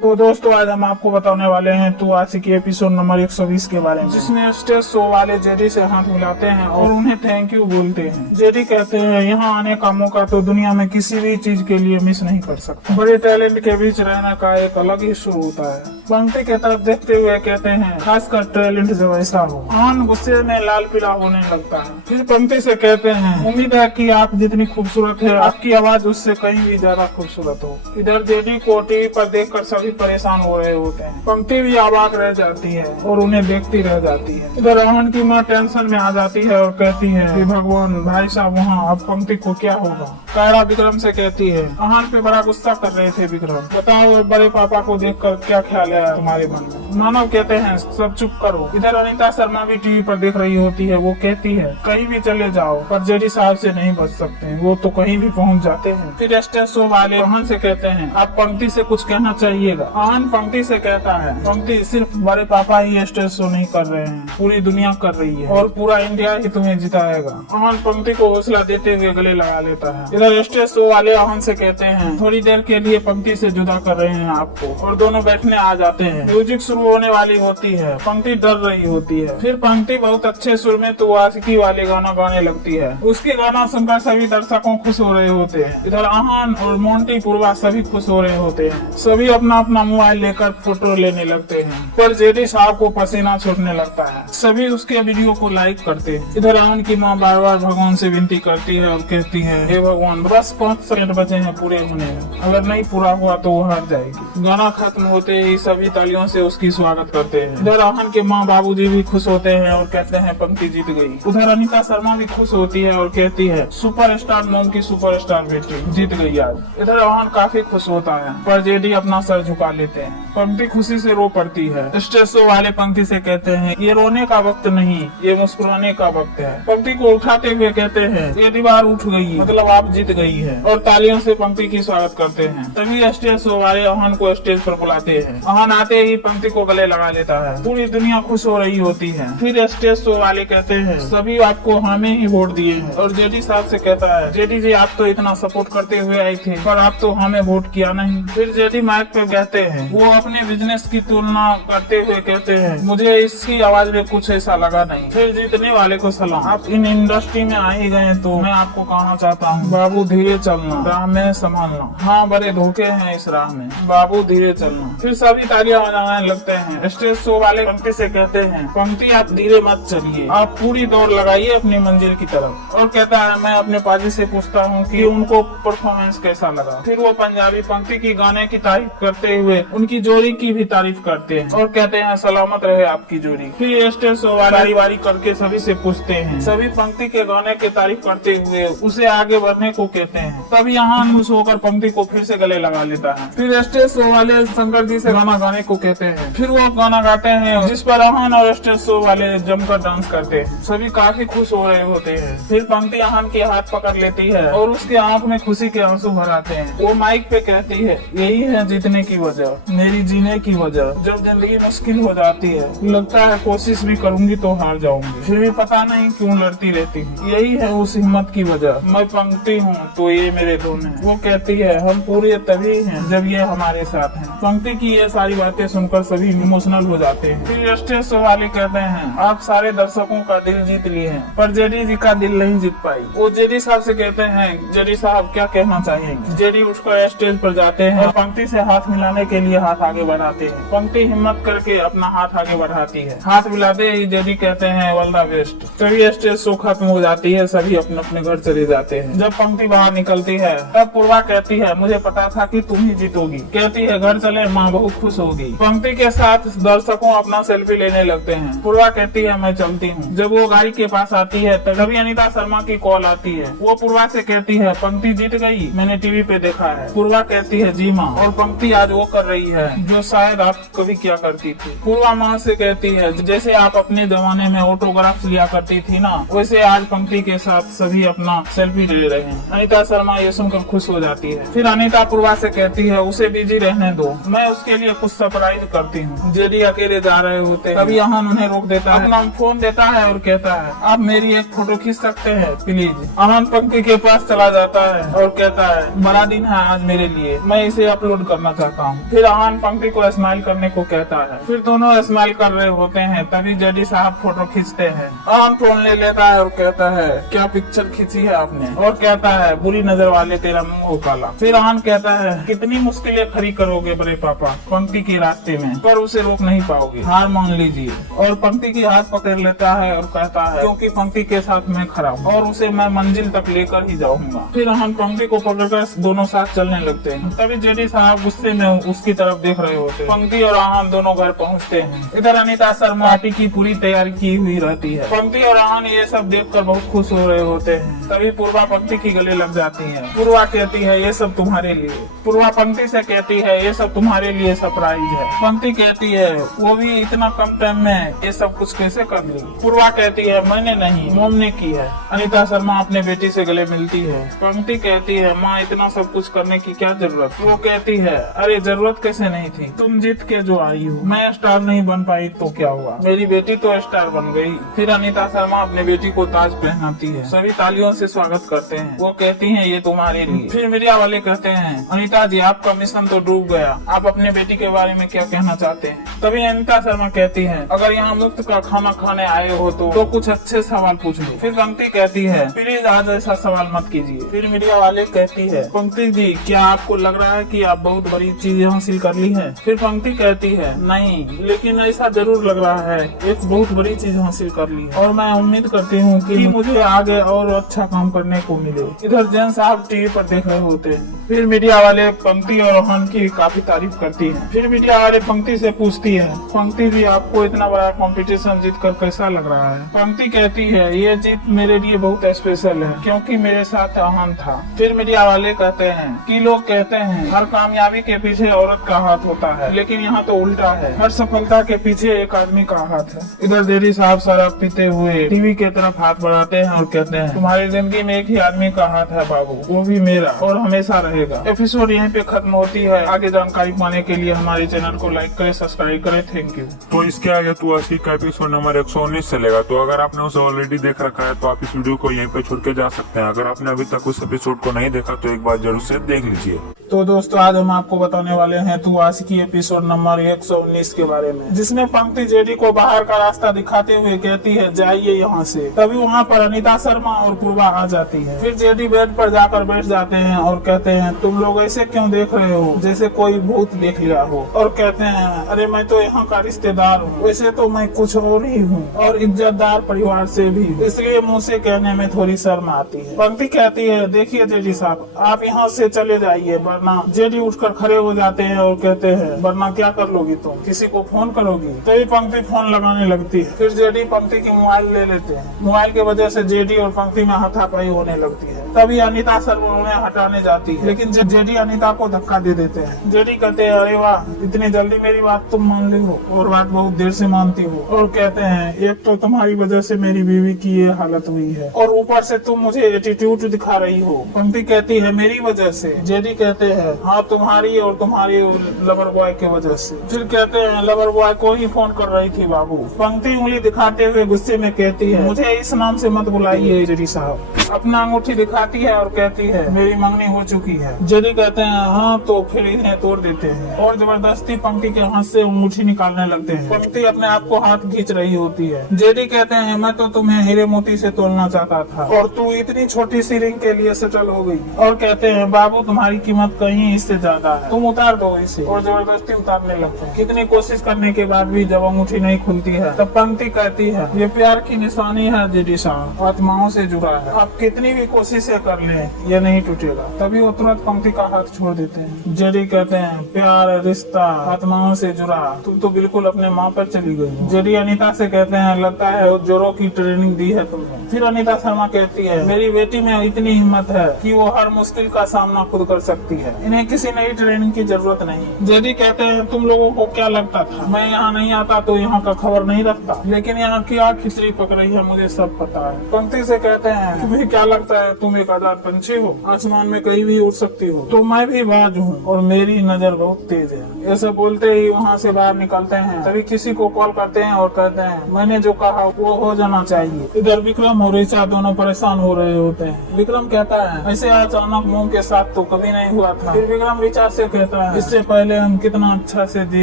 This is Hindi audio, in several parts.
तो दोस्तों आज हम आपको बताने वाले हैं तू आशिकी एपिसोड नंबर 120 के बारे में, जिसमें स्टेज शो वाले जेडी से हाथ मिलाते हैं और उन्हें थैंक यू बोलते हैं। जेडी कहते हैं यहाँ आने का मौका तो दुनिया में किसी भी चीज के लिए मिस नहीं कर सकते। बड़े टैलेंट के बीच रहने का एक अलग ही शुरू होता है। पंक्ति की तरफ देखते हुए कहते हैं खासकर टैलेंट जब ऐसा हो। आन गुस्से में लाल पीला होने लगता है। फिर पंक्ति से कहते हैं उम्मीद है कि आप जितनी खूबसूरत है आपकी आवाज उससे कहीं भी ज्यादा खूबसूरत हो। इधर जेडी को टीवी पर देखकर सभी परेशान हो रहे होते हैं। पंक्ति भी अवाक रह जाती है और उन्हें देखती रह जाती है। इधर रोहन की माँ टेंशन में आ जाती है और कहती है कि भगवान भाई साहब वहाँ अब पंक्ति को क्या होगा। कायरा विक्रम से कहती है अहान पे बड़ा गुस्सा कर रहे थे विक्रम, बताओ बड़े पापा को देखकर क्या ख्याल है तुम्हारे मन में। मानव कहते हैं सब चुप करो। इधर अनीता शर्मा भी टीवी पर देख रही होती है। वो कहती है कहीं भी चले जाओ पर जेडी साहब से नहीं बच सकते, वो तो कहीं भी पहुंच जाते हैं। फिर स्टेज शो वाले रोहन से कहते हैं आप पंक्ति से कुछ कहना चाहिएगा। आन पंक्ति से कहता है पंक्ति सिर्फ बड़े पापा ही स्टेज शो नहीं कर रहे हैं, पूरी दुनिया कर रही है और पूरा इंडिया ही तुम्हें जिताएगा। आन पंक्ति को हौसला देते हुए गले लगा लेता है। इधर स्टेज शो वाले आन से कहते हैं थोड़ी देर के लिए पंक्ति से जुदा कर रहे हैं आपको, और दोनों बैठने आ जाते हैं। म्यूजिक शुरू होने वाली होती है। पंक्ति डर रही होती है। फिर पंक्ति बहुत अच्छे सुर में तो आशिकी वाले गाना गाने लगती है। उसके गाना सुनकर सभी दर्शकों खुश हो रहे होते हैं। इधर आहान और मोंटी पूर्वा सभी खुश हो रहे होते हैं। सभी अपना अपना मोबाइल लेकर फोटो लेने लगते हैं, पर जेडी साहब को पसीना छूटने लगता है। सभी उसके वीडियो को लाइक करते हैं। इधर आहान की माँ बार बार भगवान से विनती करती है और कहती है हे भगवान बस 5 सेकंड बचे हैं पूरे होने में, अगर नहीं पूरा हुआ तो वो हार जाएगी। गाना खत्म होते ही सभी तालियों से उसकी स्वागत करते हैं। इधर आहान के माँ बाबूजी भी खुश होते हैं और कहते हैं पंक्ति जीत गई। उधर अनीता शर्मा भी खुश होती है और कहती है सुपरस्टार मोम की सुपरस्टार बेटी जीत गई आज। इधर आहान काफी खुश होता है पर जेडी अपना सर झुका लेते हैं। पंक्ति खुशी से रो पड़ती है। स्टेज शो वाले पंक्ति से कहते हैं ये रोने का वक्त नहीं, ये मुस्कुराने का वक्त है। पंक्ति को उठाते हुए कहते हैं ये दीवार उठ गई मतलब आप जीत गई है, और तालियों से पंक्ति की स्वागत करते हैं। तभी स्टेज शो वाले आहान को स्टेज पर बुलाते हैं। आहान आते ही पंक्ति को गले लगा लेता है। पूरी दुनिया खुश हो रही होती है। फिर स्टेज शो वाले कहते हैं सभी आपको हमें ही वोट दिए हैं, और जेडी साहब से कहता है जेडी जी आप तो इतना सपोर्ट करते हुए आई थे पर आप तो हमें वोट किया नहीं। फिर जेडी माइक पे कहते हैं वो अपने बिजनेस की तुलना करते हुए कहते हैं मुझे इसकी आवाज में कुछ ऐसा लगा नहीं। फिर जीतने वाले को सलाम, आप इन इंडस्ट्री में आ ही गए तो मैं आपको कहना चाहता हूँ बाबू धीरे चलना, राह में संभालना, हाँ बड़े धोखे हैं इस राह में, बाबू धीरे चलना। फिर सभी तालियां बजाने लगते हैं। स्टेज शो वाले पंक्ति से कहते हैं पंक्ति आप धीरे मत चलिए, आप पूरी दौड़ लगाइए अपनी मंजिल की तरफ। और कहता है मैं अपने पाजी से पूछता हूँ कि उनको परफॉर्मेंस कैसा लगा। फिर वो पंजाबी पंक्ति की गाने की तारीफ करते हुए उनकी जोड़ी की भी तारीफ करते हैं और कहते हैं सलामत रहे आपकी जोड़ी। फिर स्टेज शो वाली बारी करके सभी से पूछते हैं। सभी पंक्ति के गाने की तारीफ करते हुए उसे आगे बढ़ने को कहते हैं। तभी यहाँ खुश होकर पंक्ति को फिर से गले लगा लेता है। फिर स्टेज शो वाले शंकर जी से गाना गाने को कहते हैं। फिर वो गाना गाते हैं जिस पर आहान और स्टेज शो वाले जमकर डांस करते हैं। सभी काफी खुश हो रहे होते हैं। फिर पंक्ति आहान के हाथ पकड़ लेती है और उसके आंख में खुशी के आंसू भर आते हैं। वो माइक पे कहती है यही है जीतने की वजह, मेरी जीने की वजह। जब जिंदगी मुश्किल हो जाती है लगता है कोशिश भी करूंगी तो हार जाऊंगी, फिर भी पता नहीं क्यों लड़ती रहती हूँ, यही है उस हिम्मत की वजह। मैं पंक्ति हूँ तो ये मेरे धुन है। वो कहती है हम पूरे तभी हैं जब ये हमारे साथ हैं। पंक्ति की ये सारी बातें सुनकर सभी इमोशनल हो जाते हैं। फिर स्टेज शो वाले कहते हैं आप सारे दर्शकों का दिल जीत लिए हैं पर जेडी जी का दिल नहीं जीत पाई। वो जेडी साहब से कहते हैं जेडी साहब क्या कहना चाहिए। जेडी उठकर स्टेज पर जाते हैं और पंक्ति से हाथ मिलाने के लिए हाथ आगे बढ़ाते हैं। पंक्ति हिम्मत करके अपना हाथ आगे बढ़ाती है। हाथ मिलाते ही जेडी कहते हैं ऑल द बेस्ट। तभी स्टेज शो खत्म हो जाती है। सभी अपने अपने घर चले जाते हैं। जब पंक्ति बाहर निकलती है तब पूर्वा कहती है मुझे पता था कि तुम ही जीतोगी। कहती है घर चले माँ बहुत खुश होगी। पंक्ति के साथ दर्शकों अपना सेल्फी लेने लगते हैं। पूर्वा कहती है मैं चलती हूँ। जब वो गाड़ी के पास आती है तभी अनीता शर्मा की कॉल आती है। वो पूर्वा से कहती है पंक्ति जीत गई, मैंने टीवी पे देखा है। पूर्वा कहती है जी माँ, और पंक्ति आज वो कर रही है जो शायद आप कभी क्या करती थी। पूर्वा माँ से कहती है जैसे आप अपने जमाने में ऑटोग्राफ लिया करती थी ना, वैसे आज पंक्ति के साथ सभी अपना सेल्फी ले रहे हैं। अनीता शर्मा ये सुनकर खुश हो जाती है। फिर अनीता पूर्वा से कहती है उसे बिजी रहने दो, मैं उसके लिए कुछ सरप्राइज करती हूँ। हूँ। जेडी अकेले जा रहे होते हैं, तभी अमन उन्हें रोक देता है, अपना फोन देता है और कहता है आप मेरी एक फोटो खींच सकते हैं प्लीज। अमन पंक्ति के पास चला जाता है और कहता है बड़ा दिन है आज मेरे लिए, मैं इसे अपलोड करना चाहता हूँ। फिर अमन पंक्ति को स्माइल करने को कहता है, फिर दोनों स्माइल कर रहे होते हैं, तभी जेडी साहब फोटो खींचते हैं। अमन फोन ले लेता है और कहता है क्या पिक्चर खींची है आपने, और कहता है बुरी नजर वाले तेरा मुंह काला। फिर अमन कहता है कितनी मुश्किलें खड़ी करोगे बड़े पापा पंक्ति के रास्ते में, पर उसे रोक नहीं पाओगे, हार मान लीजिए। और पंक्ति की हाथ पकड़ लेता है और कहता है क्योंकि पंक्ति के साथ मैं खड़ा हूँ और उसे मैं मंजिल तक लेकर ही जाऊंगा। फिर अमन पंक्ति को पकड़कर दोनों साथ चलने लगते हैं। तभी जेडी साहब गुस्से में उसकी तरफ देख रहे होते हैं। पंक्ति और अमन दोनों घर पहुँचते हैं। इधर अनीता शर्मा पार्टी की पूरी तैयारी की हुई रहती है। पंक्ति और अमन ये सब देखकर बहुत खुश हो रहे होते हैं। तभी पूर्वा पंक्ति की गले लग जाती है। पूर्वा कहती है ये सब तुम्हारे लिए। पूर्वा पंक्ति से कहती है ये सब तुम्हारे लिए सरप्राइज है। पंक्ति कहती है वो भी इतना कम टाइम में ये सब कुछ कैसे कर ली। पूर्वा कहती है मैंने नहीं, मोम ने की है। अनीता शर्मा अपने बेटी से गले मिलती है। पंक्ति कहती है माँ इतना सब कुछ करने की क्या जरूरत। वो कहती है अरे जरूरत कैसे नहीं थी, तुम जीत के जो आई हो, मैं स्टार नहीं बन पाई तो क्या हुआ, मेरी बेटी तो स्टार बन गई। फिर अनीता शर्मा अपने बेटी को ताज पहनाती है। सभी तालियों से स्वागत करते हैं। वो कहती है ये तुम्हारे लिए। फिर मीडिया वाले कहते हैं अनीता जी आपका मिशन तो डूब गया, आप अपने बेटी के बारे में क्या कहना चाहते हैं। तभी अनीता शर्मा कहती है अगर यहाँ मुफ्त का खाना खाने आए हो तो कुछ अच्छे सवाल पूछ लो। फिर पंक्ति कहती है प्लीज आज ऐसा सवाल मत कीजिए। फिर मीडिया वाले कहती है पंक्ति जी क्या आपको लग रहा है कि आप बहुत बड़ी चीज हासिल कर ली है। फिर पंक्ति कहती है नहीं, लेकिन ऐसा जरूर लग रहा है एक बहुत बड़ी चीज हासिल कर ली है और मैं उम्मीद करती हूँ कि मुझे आगे और अच्छा काम करने को मिले। इधर जैन साहब टीवी पर देख रहे होते हैं। फिर मीडिया वाले पंक्ति और रोहन की काफी तारीफ करती है। फिर मीडिया वाले पंक्ति से पूछती है पंक्ति जी आपको इतना बड़ा कंपटीशन जीतकर कैसा लग रहा है। पंक्ति कहती है ये जीत मेरे लिए बहुत स्पेशल है क्योंकि मेरे साथ अहम था। फिर मीडिया वाले कहते हैं कि लोग कहते हैं हर कामयाबी के पीछे औरत का हाथ होता है, लेकिन यहाँ तो उल्टा है, हर सफलता के पीछे एक आदमी का हाथ है। इधर जेडी साहब शराब पीते हुए टीवी के तरफ हाथ बढ़ाते हैं और कहते हैं तुम्हारी जिंदगी में एक ही आदमी का हाथ है बाबू, वो भी मेरा और हमेशा रहेगा। एपिसोड यहीं पे खत्म होती है। आगे जानकारी पाने के लिए हमारे चैनल को लाइक करें, सब्सक्राइब करें। Thank you. तो इसके आगे तू अस्सी का एपिसोड नंबर 119 चलेगा। तो अगर आपने उसे ऑलरेडी देख रखा है तो आप इस वीडियो को यहीं पे छोड़ के जा सकते हैं। अगर आपने अभी तक उस एपिसोड को नहीं देखा तो एक बार जरूर से देख लीजिए। तो दोस्तों आज हम आपको बताने वाले हैं तू आशिकी एपिसोड नंबर 119 के बारे में, जिसमें पंक्ति जेडी को बाहर का रास्ता दिखाते हुए कहती है जाइए यहाँ से। तभी वहाँ पर अनीता शर्मा और पूर्वा आ जाती है। फिर जेडी बेड पर जाकर बैठ जाते हैं और कहते हैं तुम लोग ऐसे क्यों देख रहे हो जैसे कोई भूत देख लिया हो। और कहते हैं अरे मैं तो यहाँ का रिश्तेदार हूँ, वैसे तो मैं कुछ और ही हूँ और इज्जतदार परिवार से भी, इसलिए मुँह से कहने में थोड़ी शर्म आती है। पंक्ति कहती है देखिए जेडी साहब आप यहाँ से चले जाइए वरना। जेडी उठकर खड़े हो जाते हैं और कहते हैं वरना क्या कर लोगी तुम, किसी को फोन करोगी। तभी पंक्ति फोन लगाने लगती है। फिर जेडी पंक्ति की मोबाइल ले लेते हैं। मोबाइल की वजह से जेडी और पंक्ति में हाथापाई होने लगती है। तभी अनीता शर्मा उन्हें हटाने जाती है, लेकिन जेडी अनीता को धक्का दे देते हैं। जेडी कहते हैं अरे वाह इतनी जल्दी मेरी बात तुम मान ली हो और बात बहुत देर से मानती हो। और कहते हैं एक तो तुम्हारी वजह से मेरी बीवी की ये हालत हुई है और ऊपर से तुम मुझे एटीट्यूड दिखा रही हो। पंक्ति कहती है मेरी वजह से। जेडी कहते हैं हाँ तुम्हारी और तुम्हारी लवर बॉय की वजह से। फिर कहते हैं लवर बॉय को ही फोन कर रही थी बाबू। पंक्ति उंगली दिखाते हुए गुस्से में कहती है मुझे इस नाम से मत बुलाइए जेडी साहब। अपना अंगूठी दिखाती है और कहती है मेरी मंगनी हो चुकी है। जेडी कहते हैं हाँ तो फिर इन्हें तोड़ देते हैं और जबरदस्ती पंक्ति के हाथ से अंगूठी निकालने लगते हैं। पंक्ति अपने आप को हाथ खींच रही होती है। जेडी कहते हैं मैं तो तुम्हें हीरे मोती से तोड़ना चाहता था और तू इतनी छोटी सी रिंग के लिए सेटल हो गई। और कहते हैं बाबू तुम्हारी कीमत कहीं इससे ज्यादा है, तुम उतार दो इसे। और जबरदस्ती उतारने लगते हैं। कितनी कोशिश करने के बाद भी जब अंगूठी नहीं खुलती है तब पंक्ति कहती है ये प्यार की निशानी है जेडी साहब, आत्माओं से जुड़ा है, आप कितनी भी कोशिशें कर लें ये नहीं टूटेगा। तभी वो तुरंत पंक्ति का हाथ छोड़ देते हैं। जेडी कहते हैं प्यार रिश्ता आत्माओं से जुड़ा, तुम तो बिल्कुल अपने माँ पर चली गई। जेडी अनीता से कहते हैं लगता है जोरों की ट्रेनिंग दी है तुमने। फिर अनीता शर्मा कहती है मेरी बेटी में इतनी हिम्मत है कि वो हर मुश्किल का सामना खुद कर सकती है, इन्हें किसी नई ट्रेनिंग की जरूरत नहीं। जेडी कहते हैं तुम लोगों को क्या लगता था मैं यहाँ नहीं आता तो यहाँ का खबर नहीं रखता, लेकिन यहाँ की आग खिचड़ी पक रही है मुझे सब पता है। पंक्ति से कहते हैं तुम्हें क्या लगता है तुम एक आजाद पंछी हो, आसमान में कहीं भी उड़ सकती हो, तो मैं भी बाज हूँ और मेरी नजर बहुत तेज है। ऐसा बोलते ही वहाँ से बाहर निकलते हैं, तभी किसी को कॉल करते हैं और कहते हैं मैंने जो कहा वो हो जाना चाहिए। इधर विक्रम और ऋचा दोनों परेशान हो रहे होते हैं। विक्रम कहता है ऐसे अचानक मोम के साथ तो कभी नहीं हुआ था। फिर विक्रम ऋचा से कहता है इससे पहले हम कितना अच्छा से जी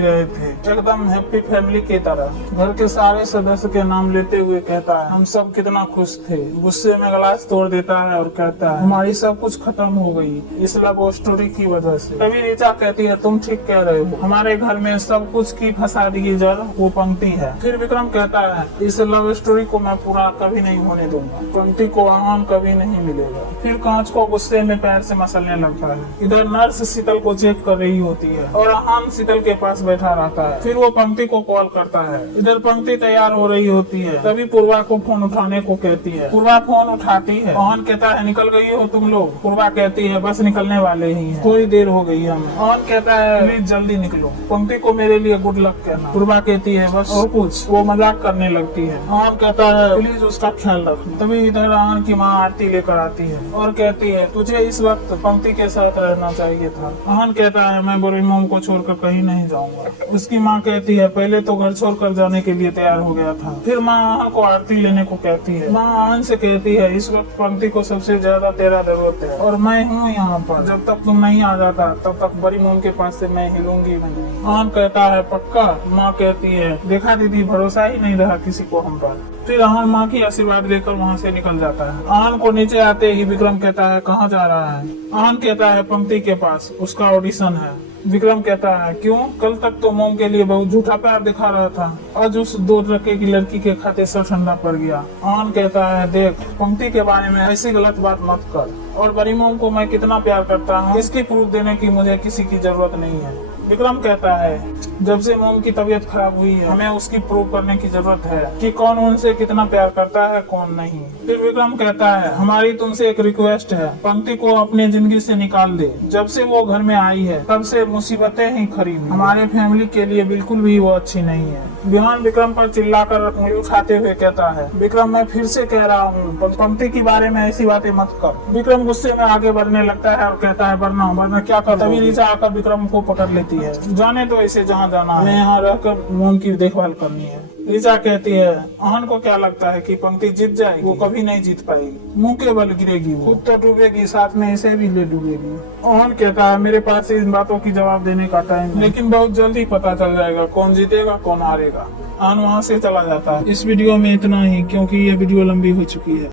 रहे थे, एकदम हैप्पी फैमिली की तरह। घर के सारे सदस्य के नाम लेते हुए कहता है हम सब कितना खुश थे। गुस्से में गिलास तोड़ देता है और कहता है हमारी सब कुछ खत्म हो गई इस लव स्टोरी की वजह से। तभी ऋचा कहती है तुम ठीक कह रहे हो, हमारे घर में सब कुछ की फसाद की जड़ वो पंक्ति है। फिर विक्रम कहता है इस लव स्टोरी को मैं पूरा कभी नहीं होने दूंगा, पंक्ति को आराम कभी नहीं मिलेगा। फिर कांच को गुस्से में पैर से मसलने लगता है। इधर नर्स शीतल को चेक कर रही होती है और आहान शीतल के पास बैठा रहता है। फिर वो पंक्ति को कॉल करता है। इधर पंक्ति तैयार हो रही होती है, तभी पूर्वा को फोन उठाने को कहती है। पूर्वा फोन उठाती है। आहान कहता है निकल गई हो तुम लोग। पूर्वा कहती है बस निकलने वाले ही हैं, थोड़ी देर हो गई हमें। आहान कहता है प्लीज जल्दी निकलो, पंक्ति को मेरे लिए गुड लक कहना। पूर्वा कहती है बस और कुछ, वो मजाक करने लगती है। आहान कहता है प्लीज उसका ख्याल रखना। तभी इधर आहान की माँ आरती लेकर आती है और कहती है तुझे इस वक्त पंक्ति के साथ रहना चाहिए था। आहान कहता है मैं बड़ी मोम को छोड़कर कहीं नहीं जाऊंगा। उसकी माँ कहती है पहले तो घर छोड़कर जाने के लिए तैयार हो गया था। फिर माँ आहान को आरती लेने को कहती है। माँ आहान से कहती है इस वक्त पंक्ति को सबसे ज्यादा तेरा जरूरत है और मैं हूँ यहाँ पर, जब तक तुम नहीं आ जाता तब तक बड़ी मोम के पास से मैं हिलूंगी नहीं। आहान कहता है पक्का। माँ कहती है देखा दीदी भरोसा ही नहीं रहा किसी को हम पर। फिर आहान माँ की आशीर्वाद लेकर वहाँ से निकल जाता है। आहान को नीचे आते ही विक्रम कहता है कहाँ जा रहा है। आहान कहता है पंक्ति के पास, उसका ऑडिशन है। विक्रम कहता है क्यों, कल तक तो मोम के लिए बहुत झूठा प्यार दिखा रहा था, आज उस 2 टके की लड़की के खाते से ठंडा पड़ गया। आहान कहता है देख पंक्ति के बारे में ऐसी गलत बात मत कर, और बड़ी मोम को मैं कितना प्यार करता हूँ इसकी प्रूफ देने की मुझे किसी की जरूरत नहीं है। विक्रम कहता है जब से मोम की तबीयत खराब हुई है हमें उसकी प्रूव करने की जरूरत है कि कौन उनसे कितना प्यार करता है कौन नहीं। फिर विक्रम कहता है हमारी तुमसे एक रिक्वेस्ट है, पंक्ति को अपनी जिंदगी से निकाल दे। जब से वो घर में आई है तब से मुसीबतें ही खड़ी हुई, हमारे फैमिली के लिए बिल्कुल भी वो अच्छी नहीं है। विहान विक्रम पर चिल्लाकर उंगली उठाते हुए कहता है विक्रम मैं फिर से कह रहा हूँ पंक्ति के बारे में ऐसी बातें मत कर। विक्रम गुस्से में आगे बढ़ने लगता है और कहता है वरना क्या कर। तभी ऋचा आकर विक्रम को पकड़ लेती है। जाने तो इसे जहाँ जाना है, हमें यहाँ रहकर मोम की देखभाल करनी है। ऋचा कहती है आहान को क्या लगता है कि पंक्ति जीत जाएगी, वो कभी नहीं जीत पाएगी, मुंह के बल गिरेगी, खुद तो डूबेगी साथ में इसे भी ले डूबेगी। आहान कहता है मेरे पास इन बातों की जवाब देने का टाइम है, लेकिन बहुत जल्दी पता चल जाएगा कौन जीतेगा कौन हारेगा। आहान वहाँ से चला जाता है। इस वीडियो में इतना ही, क्योंकि ये वीडियो लंबी हो चुकी है।